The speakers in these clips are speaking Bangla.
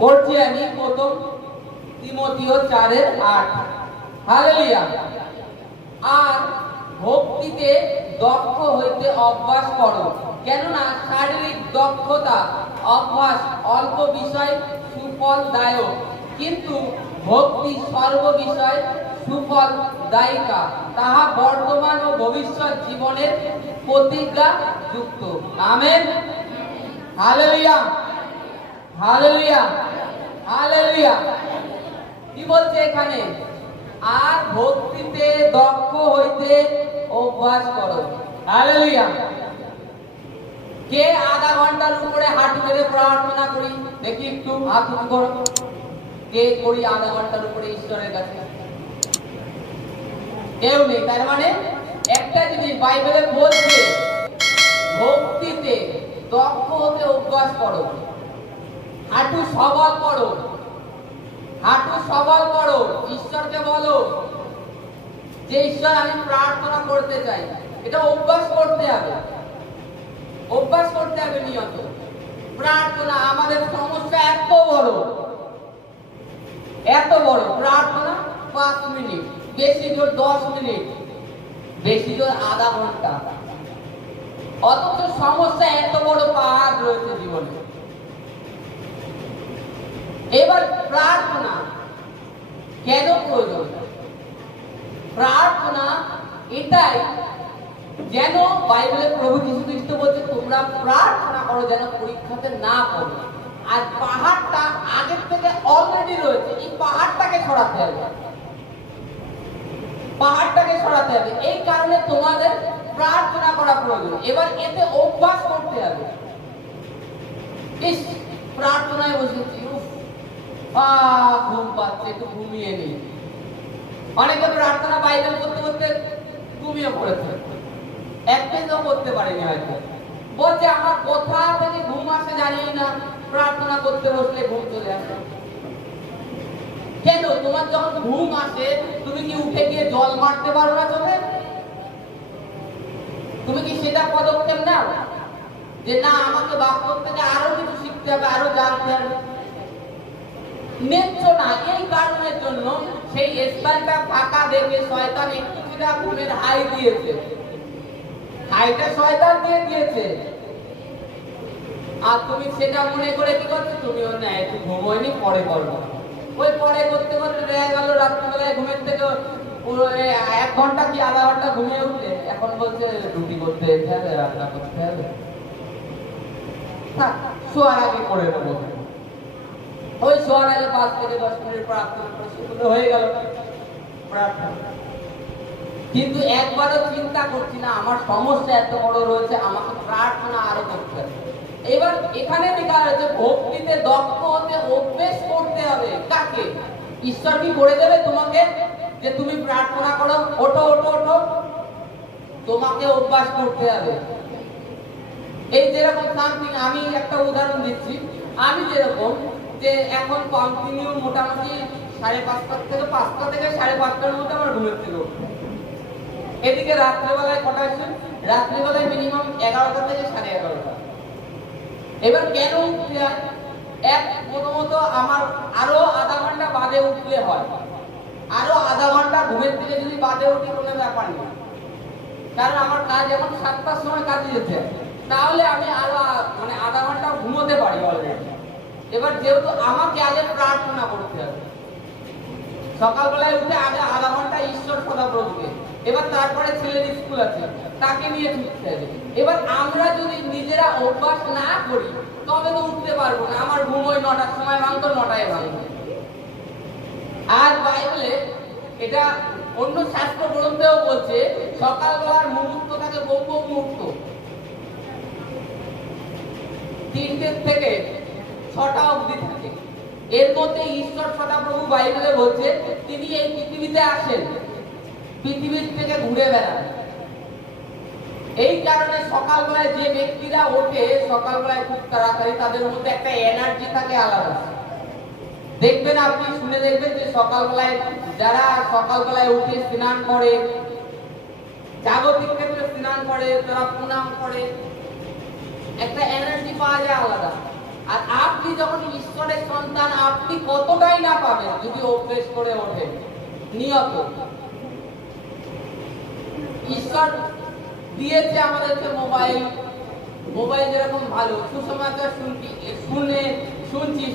পড়ছি আমি প্রথম তিমথিও 4:8। হালেলুয়া। আর ভক্তিতে দক্ষ হইতে অভ্যাস করো, কেননা শারীরিক দক্ষতা অভ্যাস অল্প বিষয় সুফলদায়ক, কিন্তু ভক্তি সর্ব বিষয় সুফল দায়িকা, তাহা বর্তমান ও ভবিষ্যৎ জীবনের প্রতিজ্ঞা যুক্ত। আমেন। Hallelujah, hallelujah, hallelujah. কি বলছে এখানে? আর ভক্তিতে দক্ষ হইতে অভ্যাস করো। হালেলুয়া। কে আধা ঘন্টার উপরে হাঁটু মেরে প্রার্থনা করি? দেখি একটু হাত উঁচু করো। কে করি আধা ঘন্টার উপরে ঈশ্বরের কাছে? কেউ নেই। তার মানে একটা জিনিস বাইবেলে বলছে, ভক্তিতে দক্ষ হতে অভ্যাস করো, হাঁটু সবল করো, হাঁটু সবল করো। ঈশ্বরকে বলো যে ঈশ্বর আমি প্রার্থনা করতে চাই। এটা অভ্যাস করতে হবে, অভ্যাস করতে হবে নিয়ত প্রার্থনা। আমাদের সমস্যা এত বড়, এত বড়। প্রার্থনা 5 মিনিট, বেশি জোর 10 মিনিট, বেশি জোর আধা ঘন্টা। অথচ সমস্যা এত বড় পাহাড় রয়েছে জীবনে। এবার প্রার্থনা কেন প্রয়োজন? প্রার্থনা এটাই যেন বাইবেলে প্রভু যীশু খ্রিস্ট বলছে তোমরা প্রার্থনা করো যেন পরীক্ষাতে না পড়ো। আর পাহাড়টা আগের থেকে অলরেডি রয়েছে, এই পাহাড়টাকে সরাতে হবে, পাহাড়টাকে সরাতে হবে। এই কারণে তোমাদের প্রার্থনা করা প্রয়োজন। এবার এতে অভ্যাস করতে হবে। প্রার্থনায় বসেছি, ঘুম পাচ্ছে, একটু ঘুমিয়ে নি। অনেকে প্রার্থনা বাইবেল করতে করতে ঘুমিয়ে পড়েছে, এক পেজও করতে পারেনি হয়তো। বলছে আমার কোথা থেকে ঘুম আসে জানি না, প্রার্থনা করতে বসলে ঘুম চলে আসে। কেন? তোমার যখন ঘুম আসে তুমি কি উঠে গিয়ে জল মারতে পারো না চোখে? তুমি কি সেটা পদক্ষেপ নাও যে না আমাকে বাক্য থেকে আরো কিছু শিখতে হবে, আরো জানতে হবে? নেচ্ছ না। এই কারণের জন্য সেই স্থানটা ফাঁকা দেখে শয়তান একটু কিছুটা ঘুমের হাই দিয়েছে, হাইটা শয়তান দিয়ে দিয়েছে। আর তুমি সেটা মনে করে কি করছো? তুমি না একটু ঘুমোয়নি, পরে করবো। ওই পরে করতে করতে দেখা গেল রাত্রিবেলায় ঘুমের থেকে 1 ঘন্টা কি আধা ঘন্টা ঘুমিয়ে উঠলে এখন বলছে রুটি করতে যেতে হবে, রান্না করতে হবে, শোয়ার আগে করে নেবো। ওই শোয়ার আগে 5 থেকে 10 মিনিট প্রার্থনা করে সেগুলো হয়ে গেল প্রার্থনা। কিন্তু একবারও চিন্তা করছি না আমার সমস্যা এত বড় রয়েছে, আমাকে প্রার্থনা আরো করতে হবে। এবার এখানে লেখা রয়েছে ভক্তিতে দক্ষ হতে অভ্যাস করতে হবে। কাকে? ঈশ্বর কি করে দেবে তোমাকে যে তুমি প্রার্থনা করো? ওঠো ওঠো ওঠো, তোমাকে অভ্যাস করতে হবে। এই যেরকম সামথিং, আমি একটা উদাহরণ দিচ্ছি। আমি যেরকম যে এখন কন্টিনিউ মোটামুটি 5:30 থেকে 5টা থেকে 5:30টার মধ্যে আমার ঘুমের থেকে উঠবে। এদিকে রাত্রিবেলায় কটায় শুন? রাত্রিবেলায় মিনিমাম 11টা থেকে 11:30টা। এবার কেন উঠতে হয়? প্রথমত আমার আরো আধা ঘন্টা বাদে উঠলে হয়, আরো আধা ঘন্টা ঘুমের থেকে যদি বাদে উঠি কোনো ব্যাপার নেই, কারণ আমার কাজ এখন 7টার সময় কাজে যেতে হয়, তাহলে আমি আরো মানে আধা ঘন্টা ঘুমোতে পারি অলরেডি। এবার যেহেতু আমাকে আগে প্রার্থনা করতে হবে, সকালবেলায় উঠে আগে আধা ঘন্টা ঈশ্বর সদা প্রভুকে, এবার তারপরে ছেলের স্কুল আছে তাকে নিয়ে ছুটতে হবে। এবার আমরা যদি নিজেরা অভ্যাস না করি তবে তো উঠতে পারবো না। আমার ঘুম ওই 9টার সময় ভাঙতো, 9টায় ভাঙতো। আর বাইবেলে এটা অন্য শাস্ত্র গ্রন্থেও বলছে সকালবেলার মুহূর্ত থাকে বহু মুহূর্ত, 3টে থেকে 6টা অবধি থাকে। এর মধ্যে ঈশ্বর সদাপ্রভু বাইবেলে বলছে তিনি এই পৃথিবীতে আসেন, পৃথিবীর থেকে ঘুরে বেড়ান। এই কারণে সকালবেলায় যে ব্যক্তিরা ওঠে সকালবেলায় খুব তাড়াতাড়ি, তাদের মধ্যে একটা এনার্জি থাকে আলাদা। দেখবেন, আপনি শুনে দেখবেন যে সকালবেলায় যারা সকালবেলায় উঠে স্নান করে, জাগতিক ক্ষেত্রে স্নান করে, তারা প্রণাম করে, একটা এনার্জি পাওয়া যায় আলাদা। আর আপনি যখন ঈশ্বরের সন্তান, আপনি কতটাই না পাবেন যদি অভ্যেস করে ওঠেন নিয়ত। ঈশ্বর দিয়েছে আমাদেরকে মোবাইল, মোবাইল যেরকম ভালো, সুসমাচার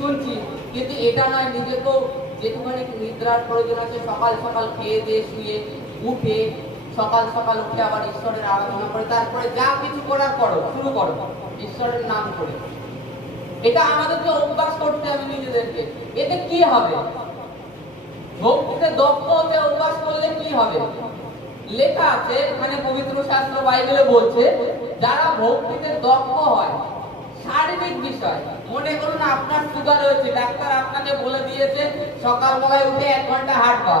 শুনছি, কিন্তু এটা নয় নিজেকেও যেটুখানি নিদ্রার প্রয়োজন আছে সকাল সকাল খেয়ে দিয়ে শুয়ে উঠে সকাল সকাল উঠে আবার ঈশ্বরের আরাধনা করে তারপরে যা কিছু করার শুরু করো ঈশ্বরের নাম করে। এটা আমাদেরকে অভ্যাস করতে হবে নিজেদেরকে। এতে কি হবে? ভক্তিতে দক্ষ হতে অভ্যাস করলে কি হবে? লেখা আছে এখানে পবিত্র শাস্ত্র বাইবেলে বলছে, যারা ভক্তিতে দক্ষ হয়, শারীরিক বিষয়, মনে করুন আপনার সুগার হয়েছে, ডাক্তার আপনাকে বলে দিয়েছে সকালবেলায় উঠে 1 ঘন্টা হাঁটবা,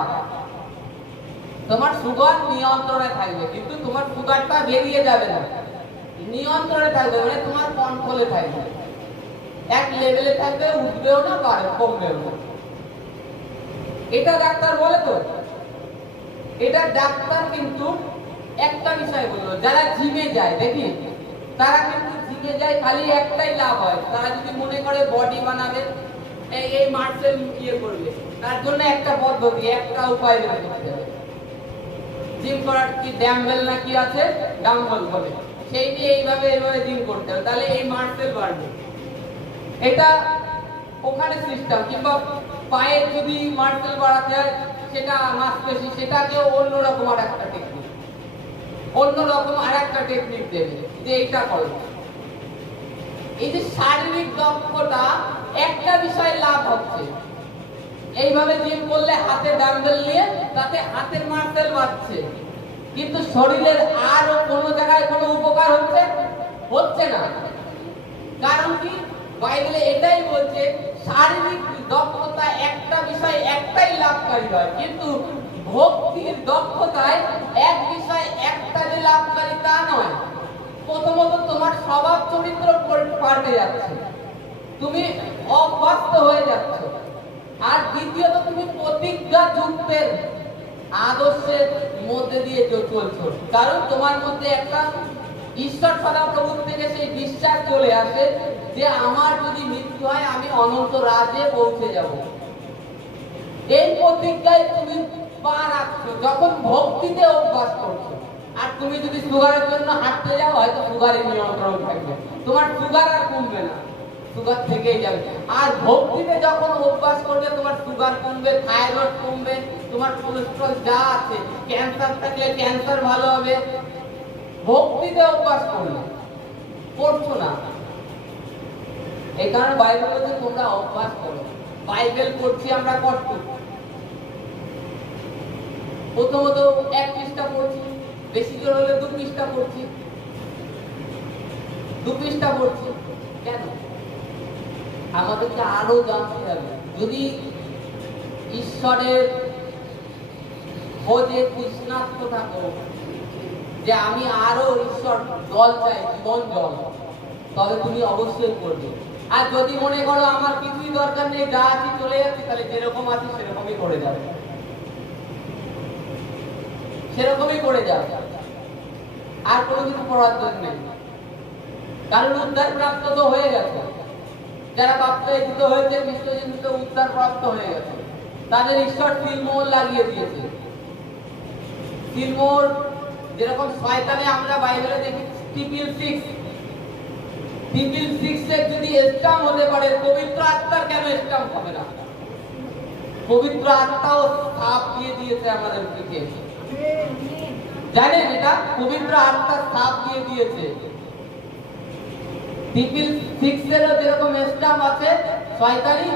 তোমার সুগার নিয়ন্ত্রণে থাকবে, কিন্তু তোমার সুগারটা বেরিয়ে যাবে না, নিয়ন্ত্রণে থাকবে, মানে তোমার কন্ট্রোলে থাকবে, এক লেভেলে থাকবে, উঠবেও না কমবেও না। এটা ডাক্তার বলে তো? এটা ডাক্তার কিন্তু একটা বিষয় বললো, যারা জিমে যায় দেখি, তারা কিন্তু জিমে যায় খালি একটাই লাভ হয়, তারা যদি মনে করে বডি বানাবে, এই মাসেল করবে, তার জন্য একটা পদ্ধতি, একটা উপায় বের করতে হবে। জিম করার কি ড্যাম্বেল না কি আছে, ডাম্বল বলে, সেই দিয়ে এইভাবে জিম করতে হবে, তাহলে এই মাসেল বাড়বে। এটা ওখানে সিস্টেম। কিংবা পায়ের যদি মাসেল বাড়াতে হয়, সেটা মাসপেশি, সেটাকে অন্যরকম আর একটা টেকনিক দেবে যে এইটা করো। এই যে শারীরিক দক্ষতা, একটা বিষয় লাভ হচ্ছে, এইভাবে জিম করলে হাতে ডাম্বেল নিয়ে তাতে হাতের মাসেল বাড়ছে, কিন্তু শরীরের আরো কোনো জায়গায় কোনো উপকার হচ্ছে না। কারণ কি? বাইবেলে এটাই বলছে শারীরিক দক্ষতা একটা বিষয় একটাই লাভকারী হয়, কিন্তু ভক্তির দক্ষতায় এক বিষয় একটা যে লাভকারী তা নয়। প্রথমত তোমার স্বভাব চরিত্র পাল্টে যাচ্ছে, তুমি অভ্যস্ত হয়ে যাচ্ছ, আর দ্বিতীয়ত তুমি প্রতিজ্ঞা যুক্তের আদর্শের মধ্যে দিয়ে চলছো, কারণ তোমার মধ্যে একটা ঈশ্বর সদাপ্রভুর থেকে সেই বিশ্বাস চলে আসে যে আমার যদি মৃত্যু হয় আমি অনন্ত রাজ্যে পৌঁছে যাব। এই প্রতিজ্ঞায় তুমি পা রাখছো যখন ভক্তিতে অভ্যাস করছো। আর তুমি যদি সুগারের জন্য হাঁটতে যাও, হয়তো সুগারের নিয়ন্ত্রণ থাকবে, তোমার সুগার আর কমবে না, সুগার থেকেই যাবে। আর ভক্তিতে যখন অভ্যাস করবে, তোমার সুগার কমবে, থাইরয়েড কমবে, তোমার কোলেস্ট্রল যা আছে, ক্যান্সার থাকলে ক্যান্সার ভালো হবে। ভক্তিতে অভ্যাস করছো না, এই কারণে বাইবেল বলছে তোমরা অভ্যাস করো। বাইবেল পড়ছি আমরা কষ্ট, প্রথমত 1 পৃষ্ঠা পড়ছি, বেশি জোর হলে 2 পৃষ্ঠা পড়ছি, 2 পৃষ্ঠা পড়ছি। কেন? আমাদেরকে আরো জানতে হবে। যদি ঈশ্বরের খোঁজে তৃষ্ণার্ত থাকো যে আমি আরো ঈশ্বর জল চাই, জীবন জল, তবে তুমি অবশ্যই করবে। আর যদি মনে করো আমার কিছুই দরকার নেই, যা আছে চলে যাচ্ছে, তাহলে যেরকম আছে সেরকমই করে যাবে, সেরকমই করে যাবে, আর কোনো কিছু করার দরকার নেই। কারণ উদ্ধার প্রাপ্ত তো হয়ে গেছে, যারা বাপ্তায়িত হয়েছে বিশ্বজিত উদ্ধার প্রাপ্ত হয়ে গেছে, তাদের ঈশ্বর সিলমোহর লাগিয়ে দিয়েছে। সিলমোহর যেরকম শয়তানে আমরা বাইবেলে দেখি 666 এর যদি স্টাম্প হতে পারে, পবিত্র আত্মার কেন স্টাম্প হবে না? পবিত্র আত্মাও ছাপ দিয়ে দিয়েছে আমাদের দিকে, জানেন এটা? পবিত্র আত্মা ছাপ দিয়ে দিয়েছে। 666 এরও যেরকম স্টাম্প আছে, শয়তানি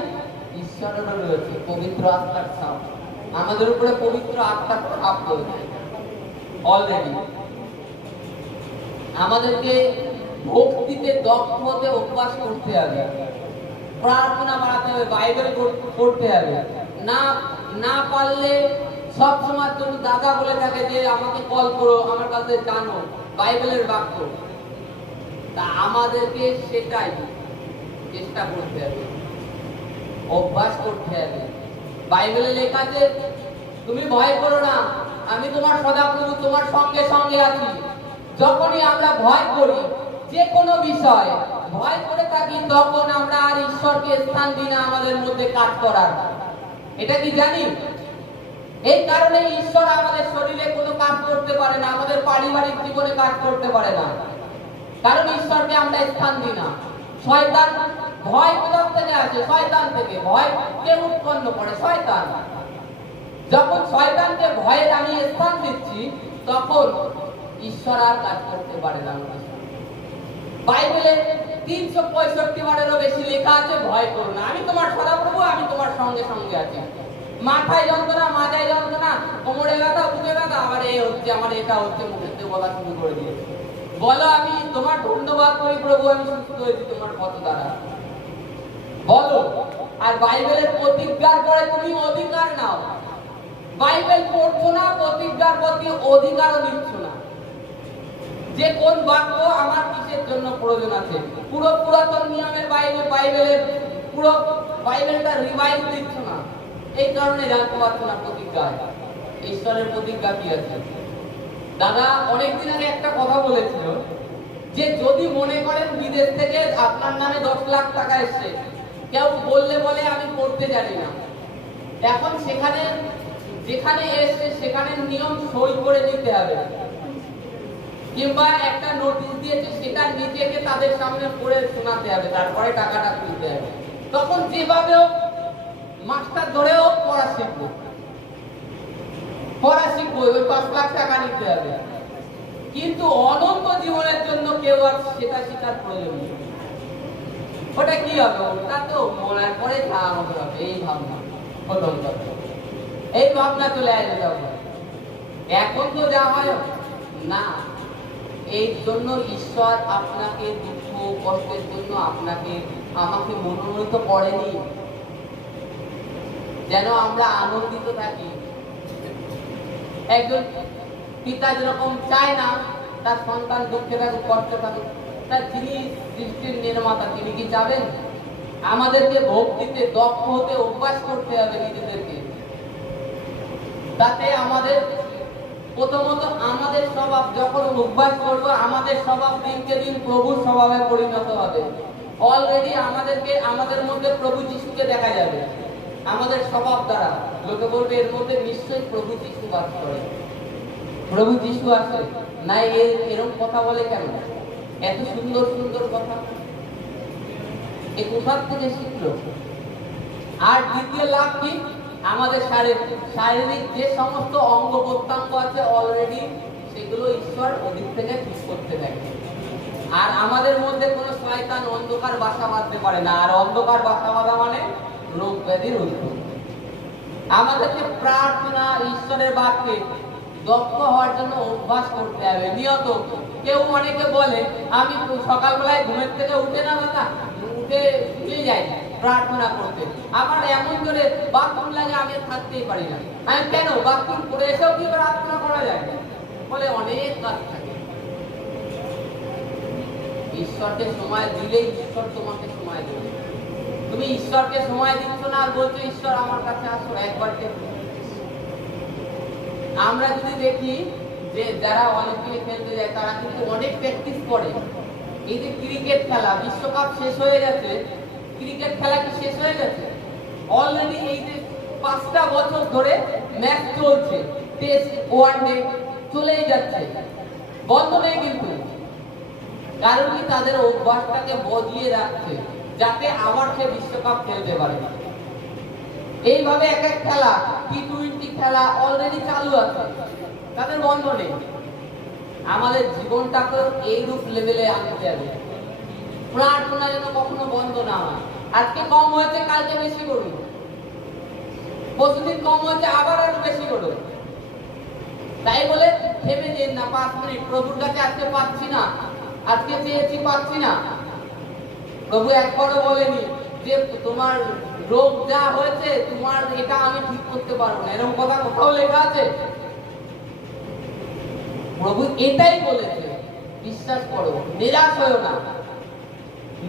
ঈশ্বরেরও রয়েছে পবিত্র আত্মার ছাপ। আমাদের উপরে পবিত্র আত্মার ছাপ রয়েছে অলরেডি। আমাদেরকে ভক্তিতে দক্ষ হতে অভ্যাস করতে হবে, প্রার্থনা বাড়াতে হবে, বাইবেল পড়তে হবে। না পারলে সব সময় তুমি দাদা বলে থাকে যে আমাকে কল করো, আমার কাছে জানো বাইবেলের বাক্য, তা আমাদেরকে সেটাই চেষ্টা করতে হবে, অভ্যাস করতে হবে। বাইবেলে লেখা আছে তুমি ভয় করো না, আমি তোমার সদাপ্রভু, তোমার সঙ্গে সঙ্গে আছি। যখনই আমরা ভয় করি যে কোনো বিষয় ভয় করে থাকি, তখন আমরা আর ঈশ্বরকে স্থান দিই না আমাদের মধ্যে কাজ করার। এটা কি জানি? এই কারণে ঈশ্বর আমাদের শরীরে কোনো কাজ করতে পারে না, আমাদের পারিবারিক জীবনে কাজ করতে পারে না, কারণ ঈশ্বরকে আমরা স্থান দিই না। শয়তান ভয় কোথা থেকে আসে? শয়তান থেকে। ভয় কে উৎপন্ন করে? শয়তান। যখন শয়তানকে ভয়ে আমি স্থান দিচ্ছি, তখন ঈশ্বর আর কাজ করতে পারে না। বাইবেলে 365 বারেরও বেশি লেখা আছে ভয় করো না, আমি তোমার সদাপ্রভু, আমি তোমার সঙ্গে সঙ্গে আছি। মাথায় যন্ত্রণা, মাথায় যন্ত্রণা, কোমরে ব্যথা, বুকে ব্যথা, আবার এ হচ্ছে, আমার এটা হচ্ছে, মুখে বলা শুরু করে দিয়েছে। বলো আমি তোমার ধন্যবাদ করি প্রভু, আমি সুস্থ হয়েছি তোমার পথ দ্বারা। বলো। আর বাইবেলের প্রতিজ্ঞার পরে তুমি অধিকার নাও। বাইবেল পড়ছো না, প্রতিজ্ঞার প্রতি অধিকারও নিচ্ছ না, যে কোন বাক্য আমার কিসের জন্য প্রয়োজন আছে। পুরো পুরাতন নিয়মের বাইবেলের পুরো বাইবেলটা রিভাইজ দিচ্ছ না, এই কারণে জানতে পারছো না প্রতিজ্ঞা, ঈশ্বরের প্রতিজ্ঞা কি আছে। দাদা অনেকদিন আগে একটা কথা বলেছিল যে যদি মনে করেন বিদেশ থেকে আপনার নামে 10 লাখ টাকা এসছে, কেউ বললে বলে আমি করতে জানি না, এখন সেখানে যেখানে এসছে সেখানে নিয়ম সই করে দিতে হবে, কিংবা একটা নোটিশ দিয়েছে সেটা নিজেকে তাদের সামনে পড়ে শোনাতে হবে, তারপরে টাকাটা তুলতে হবে। তখন যেভাবে মাস্টার ধরেও পড়া শিখবো, ওই 5 লাখ টাকা নিতে হবে। কিন্তু অনন্ত জীবনের জন্য কেউ আর সেটা শিকার প্রয়োজন নেই। ওটা কি হবে? ওটা তো মরার পরে যা হবে এই ভাবনা, প্রথম কথা এই ভাবনা চলে আসবে তখন। এখন তো যা হয় না, এই জন্য ঈশ্বর আপনাকে দুঃখ কষ্টের জন্য আপনাকে আমাকে মনোনীত করেনি যেন আমরা আনন্দিত থাকি। একজন পিতা যেরকম চায় না তার সন্তান দুঃখে থাকুক, কষ্টে থাকুক, তার যিনি সৃষ্টির নির্মাতা তিনি কি চাবেন? আমাদেরকে ভক্তিতে দক্ষ হতে অভ্যাস করতে হবে নিজেদেরকে, তাতে আমাদের প্রথমত আমাদের স্বভাব যখন অভ্যাস করবো, আমাদের স্বভাব দিনকে দিন প্রভুর স্বভাবে পরিণত হবে। অলরেডি আমাদের মধ্যে প্রভু যিশুকে দেখা যাবে আমাদের স্বভাব দ্বারা। লোকে বলবে এর মধ্যে নিশ্চয়ই প্রভু যিশু বাস করে। প্রভু যিশু আছে না, এরকম কথা বলে কেন? এত সুন্দর সুন্দর কথা এ কোথা থেকে শিখলো? আর দ্বিতীয় লাভ কি? আমাদের শারীরিক যে সমস্ত অঙ্গ প্রত্যঙ্গ আছে অলরেডি সেগুলো ঈশ্বর ওদিক থেকে ঠিক করতে থাকে। আর আমাদের মধ্যে কোনো শয়তান অন্ধকার বাসা বাঁধতে পারে না। আর অন্ধকার বাসা বাঁধা মানে রোগ ব্যাধির উদ্ভব। আমাদেরকে প্রার্থনা, ঈশ্বরের বাক্যে দক্ষ হওয়ার জন্য অভ্যাস করতে হবে নিয়ত। কেউ অনেকে বলে আমি সকালবেলায় ঘুমের থেকে উঠে না দাদা, উঠে যাই প্রার্থনা করতে, আমার এমন করে বাথরুম লাগে আমি থাকতেই পারি না। আমি কেন? বাথরুম করে এসেও কি প্রার্থনা করা যায়? বলে অনেক কাজ থাকে। ঈশ্বরকে সময় দিলেই ঈশ্বর তোমাকে সময় দেবে। তুমি ঈশ্বরকে সময় দিচ্ছ না আর বলছো ঈশ্বর আমার কাছে আসো একবার। আমরা যদি দেখি যে যারা অলিম্পিকে খেলতে যায় তারা কিন্তু অনেক প্র্যাকটিস করে। এই যে ক্রিকেট খেলা, বিশ্বকাপ শেষ হয়ে গেছে, ক্রিকেট খেলা কি শেষ হয়ে গেছে? অলরেডি এই যে 5টা বছর ধরে ম্যাচ চলছে, টেস্ট ওয়ানডে চলেই যাচ্ছে, বন্ধ নেই কিন্তু। কারণ কি? তাদের অভ্যাসটাকে বদলিয়ে রাখছে যাতে আবার সে বিশ্বকাপ খেলতে পারে। এইভাবে এক এক খেলা, টি20 খেলা অলরেডি চালু আছে, তাদের বন্ধ নেই। আমাদের জীবনটাকে এইরূপ লেভেলে আনতে হবে, প্রার্থনা যেন কখনো বন্ধ না হয়। আজকে কম হয়েছে, কালকে বেশি করুন, প্রতিদিন কম হয়েছে আবার আরো বেশি করুন। তাই বলে থেমে যেন না। 5 মিনিট প্রভুর কাছে আজকে পাচ্ছি না, আজকে চেয়েছি পাচ্ছি না। প্রভু একবারও বলেনি যে তোমার রোগ যা হয়েছে তোমার এটা আমি ঠিক করতে পারবো না, এরকম কথা কোথাও লেখা আছে? প্রভু এটাই বলেছে, বিশ্বাস করো, নিরাশ হয়ো না,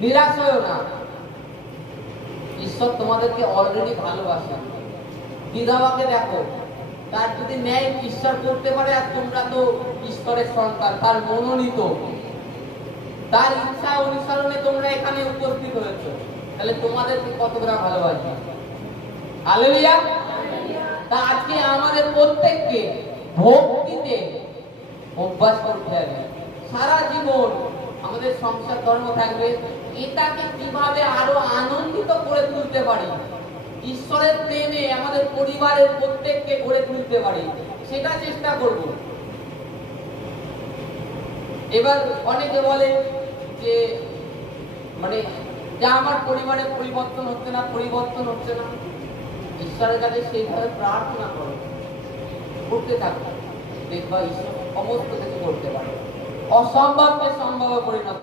নিরাশ হয়ো না। ঈশ্বর তোমাদেরকে অলরেডি ভালোবাসেন। বিধবাকে দেখো, তার যদি ন্যায় ঈশ্বর করতে পারে, আর তোমরা তো ঈশ্বরের সন্তান, তার মনোনীত, তার ইচ্ছা অনুসরণে তোমরা এখানে উপস্থিত হয়েছো, তাহলে তোমাদেরকে কতটা ভালোবাসি। হালেলুয়া। তা আজকে আমাদের প্রত্যেককে ভক্তিতে অভ্যাস করতে হবে। সারা জীবন আমাদের সংসার ধর্ম থাকবে, এটাকে কিভাবে আরো আনন্দিত করে তুলতে পারি, ঈশ্বরের প্রেমে আমাদের পরিবারের প্রত্যেককে গড়ে তুলতে পারি, সেটা চেষ্টা করব। এবার অনেকে বলে যে মানে যা আমার পরিবারে পরিবর্তন হচ্ছে না, পরিবর্তন হচ্ছে না। ঈশ্বরের কাছে সেইভাবে প্রার্থনা করো, করতে থাকো, দেখবা ঈশ্বর সমস্ত কিছু করতে পারে, অসম্ভবকে সম্ভবে পরিণত